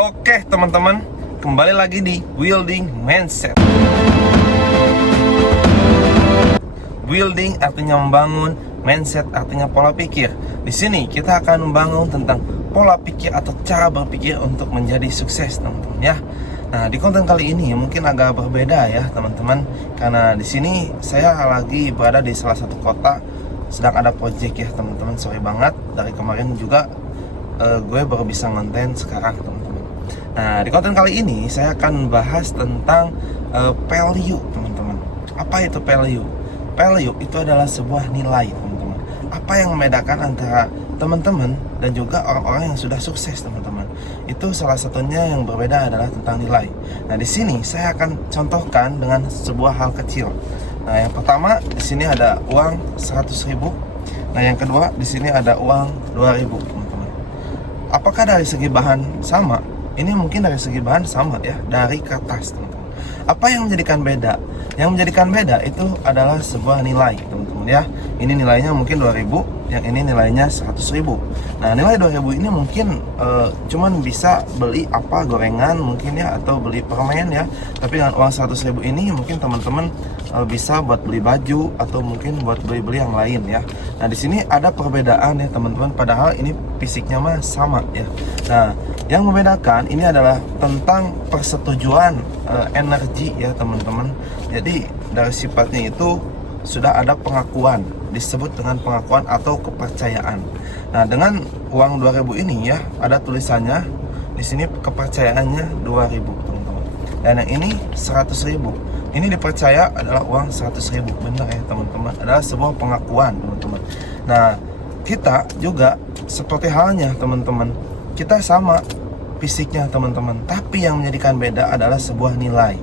Oke teman-teman, kembali lagi di Building Mindset. Building artinya membangun, mindset artinya pola pikir. Di sini kita akan membangun tentang pola pikir atau cara berpikir untuk menjadi sukses, teman-teman ya. Nah, di konten kali ini mungkin agak berbeda ya, teman-teman, karena di sini saya lagi berada di salah satu kota, sedang ada project ya, teman-teman. Sorry banget, dari kemarin juga gue baru bisa ngonten sekarang, teman-teman. Nah, di konten kali ini saya akan bahas tentang value, teman-teman. Apa itu value? Value itu adalah sebuah nilai, teman-teman. Apa yang membedakan antara teman-teman dan juga orang-orang yang sudah sukses, teman-teman? Itu salah satunya yang berbeda adalah tentang nilai. Nah, di sini saya akan contohkan dengan sebuah hal kecil. Nah, yang pertama di sini ada uang 100.000. Nah, yang kedua di sini ada uang 2.000, teman-teman. Apakah dari segi bahan sama? Ini mungkin dari segi bahan sama ya, dari kertas, teman-teman. Apa yang menjadikan beda? Yang menjadikan beda itu adalah sebuah nilai, teman-teman ya. Ini nilainya mungkin 2.000, yang ini nilainya 100.000. Nah, nilai 2.000 ini mungkin cuman bisa beli apa, gorengan mungkin ya, atau beli permen ya. Tapi dengan uang 100.000 ini mungkin teman-teman bisa buat beli baju atau mungkin buat beli-beli yang lain ya. Nah, di sini ada perbedaan ya, teman-teman, padahal ini fisiknya mah sama ya. Nah, yang membedakan ini adalah tentang persetujuan energi ya, teman-teman. Jadi dari sifatnya itu sudah ada pengakuan, disebut dengan pengakuan atau kepercayaan. Nah, dengan uang 2.000 ini ya, ada tulisannya di sini kepercayaannya 2.000, teman-teman. Dan yang ini 100.000. Ini dipercaya adalah uang 100.000. Benar ya, teman-teman. Adalah sebuah pengakuan, teman-teman. Nah, kita juga seperti halnya, teman-teman. Kita sama fisiknya, teman-teman. Tapi yang menjadikan beda adalah sebuah nilai,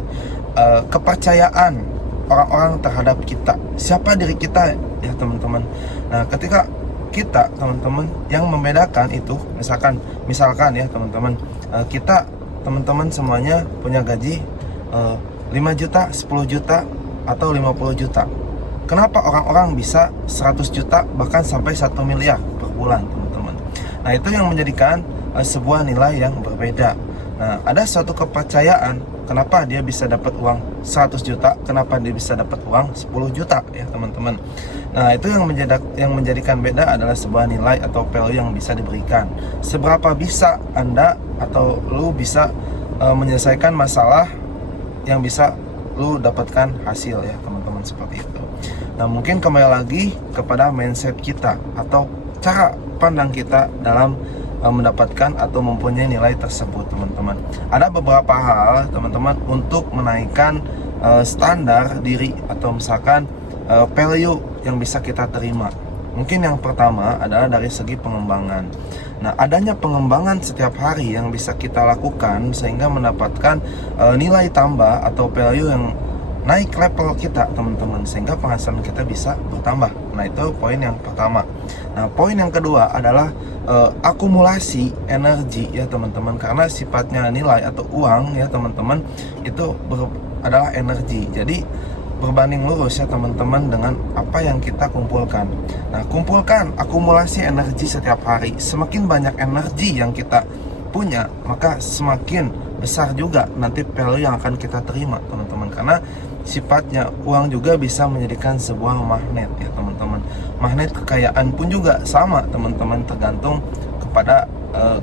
kepercayaan orang-orang terhadap kita. Siapa diri kita ya, teman-teman. Nah, ketika kita, teman-teman, yang membedakan itu misalkan ya, teman-teman, kita, teman-teman, semuanya punya gaji 5 juta, 10 juta, atau 50 juta. Kenapa orang-orang bisa 100 juta bahkan sampai 1 miliar per bulan, teman-teman? Nah, itu yang menjadikan sebuah nilai yang berbeda. Nah, ada suatu kepercayaan kenapa dia bisa dapat uang 100 juta, kenapa dia bisa dapat uang 10 juta ya, teman-teman. Nah, itu yang menjadikan beda adalah sebuah nilai atau value yang bisa diberikan. Seberapa bisa Anda atau lu bisa menyelesaikan masalah yang bisa lu dapatkan hasil ya, teman-teman, seperti itu. Nah, mungkin kembali lagi kepada mindset kita atau cara pandang kita dalam mendapatkan atau mempunyai nilai tersebut, teman-teman. Ada beberapa hal, teman-teman, untuk menaikkan standar diri atau misalkan value yang bisa kita terima. Mungkin yang pertama adalah dari segi pengembangan. Nah, adanya pengembangan setiap hari yang bisa kita lakukan sehingga mendapatkan nilai tambah atau value yang naik level kita, teman-teman, sehingga penghasilan kita bisa bertambah. Nah, itu poin yang pertama. Nah, poin yang kedua adalah akumulasi energi ya, teman-teman, karena sifatnya nilai atau uang ya, teman-teman, itu adalah energi. Jadi berbanding lurus ya, teman-teman, dengan apa yang kita kumpulkan. Nah, kumpulkan akumulasi energi setiap hari. Semakin banyak energi yang kita punya, maka semakin besar juga nanti value yang akan kita terima, teman-teman. Karena sifatnya uang juga bisa menjadikan sebuah magnet ya, teman-teman. Magnet kekayaan pun juga sama, teman-teman, tergantung kepada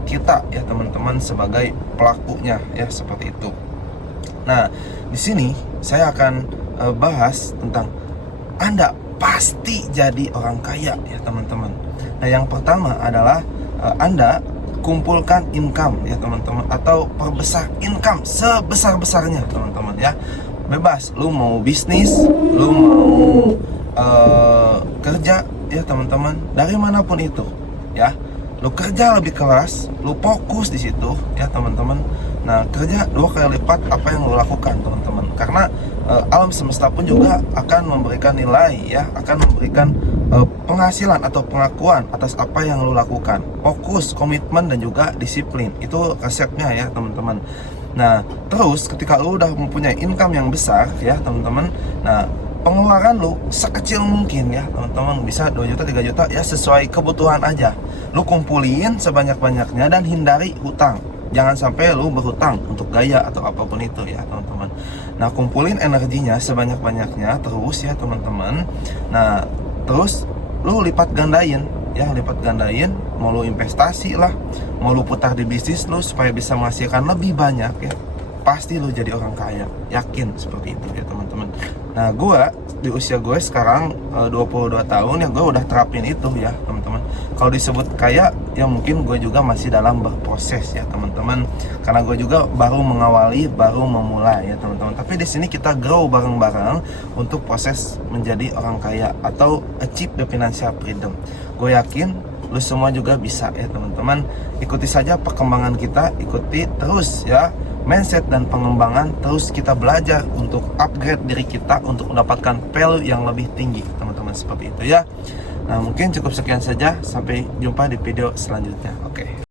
kita ya, teman-teman, sebagai pelakunya ya, seperti itu. Nah, di sini saya akan bahas tentang Anda pasti jadi orang kaya ya, teman-teman. Nah, yang pertama adalah Anda kumpulkan income ya, teman-teman, atau perbesar income sebesar-besarnya, teman-teman ya. Bebas, lu mau bisnis, lu mau kerja ya, teman-teman, dari manapun itu ya. Lu kerja lebih keras, lu fokus di situ ya, teman-teman. Nah, kerja 2 kali lipat apa yang lu lakukan, teman-teman. Karena alam semesta pun juga akan memberikan nilai ya, akan memberikan penghasilan atau pengakuan atas apa yang lu lakukan. Fokus, komitmen, dan juga disiplin. Itu resepnya ya, teman-teman. Nah, terus ketika lu udah mempunyai income yang besar ya, teman-teman, nah, pengeluaran lu sekecil mungkin ya, teman-teman, bisa 2 juta, 3 juta ya, sesuai kebutuhan aja. Lu kumpulin sebanyak-banyaknya dan hindari hutang. Jangan sampai lu berhutang untuk gaya atau apapun itu ya teman-teman. Nah, kumpulin energinya sebanyak-banyaknya terus ya teman-teman. Nah, terus lu lipat gandain ya, lipat gandain. Mau lu investasi lah, mau lu putar di bisnis lu supaya bisa menghasilkan lebih banyak ya, pasti lu jadi orang kaya, yakin seperti itu ya teman-teman. Nah, gua di usia gue sekarang 22 tahun ya, gue udah terapin itu ya teman-teman. Kalau disebut kaya ya mungkin gue juga masih dalam berproses ya teman-teman, karena gue juga baru mengawali, baru memulai ya teman-teman. Tapi di sini kita grow bareng-bareng untuk proses menjadi orang kaya atau achieve the financial freedom. Gue yakin lu semua juga bisa ya teman-teman. Ikuti saja perkembangan kita, ikuti terus ya mindset dan pengembangan, terus kita belajar untuk upgrade diri kita untuk mendapatkan value yang lebih tinggi teman-teman, seperti itu ya. Nah, mungkin cukup sekian saja, sampai jumpa di video selanjutnya. Oke.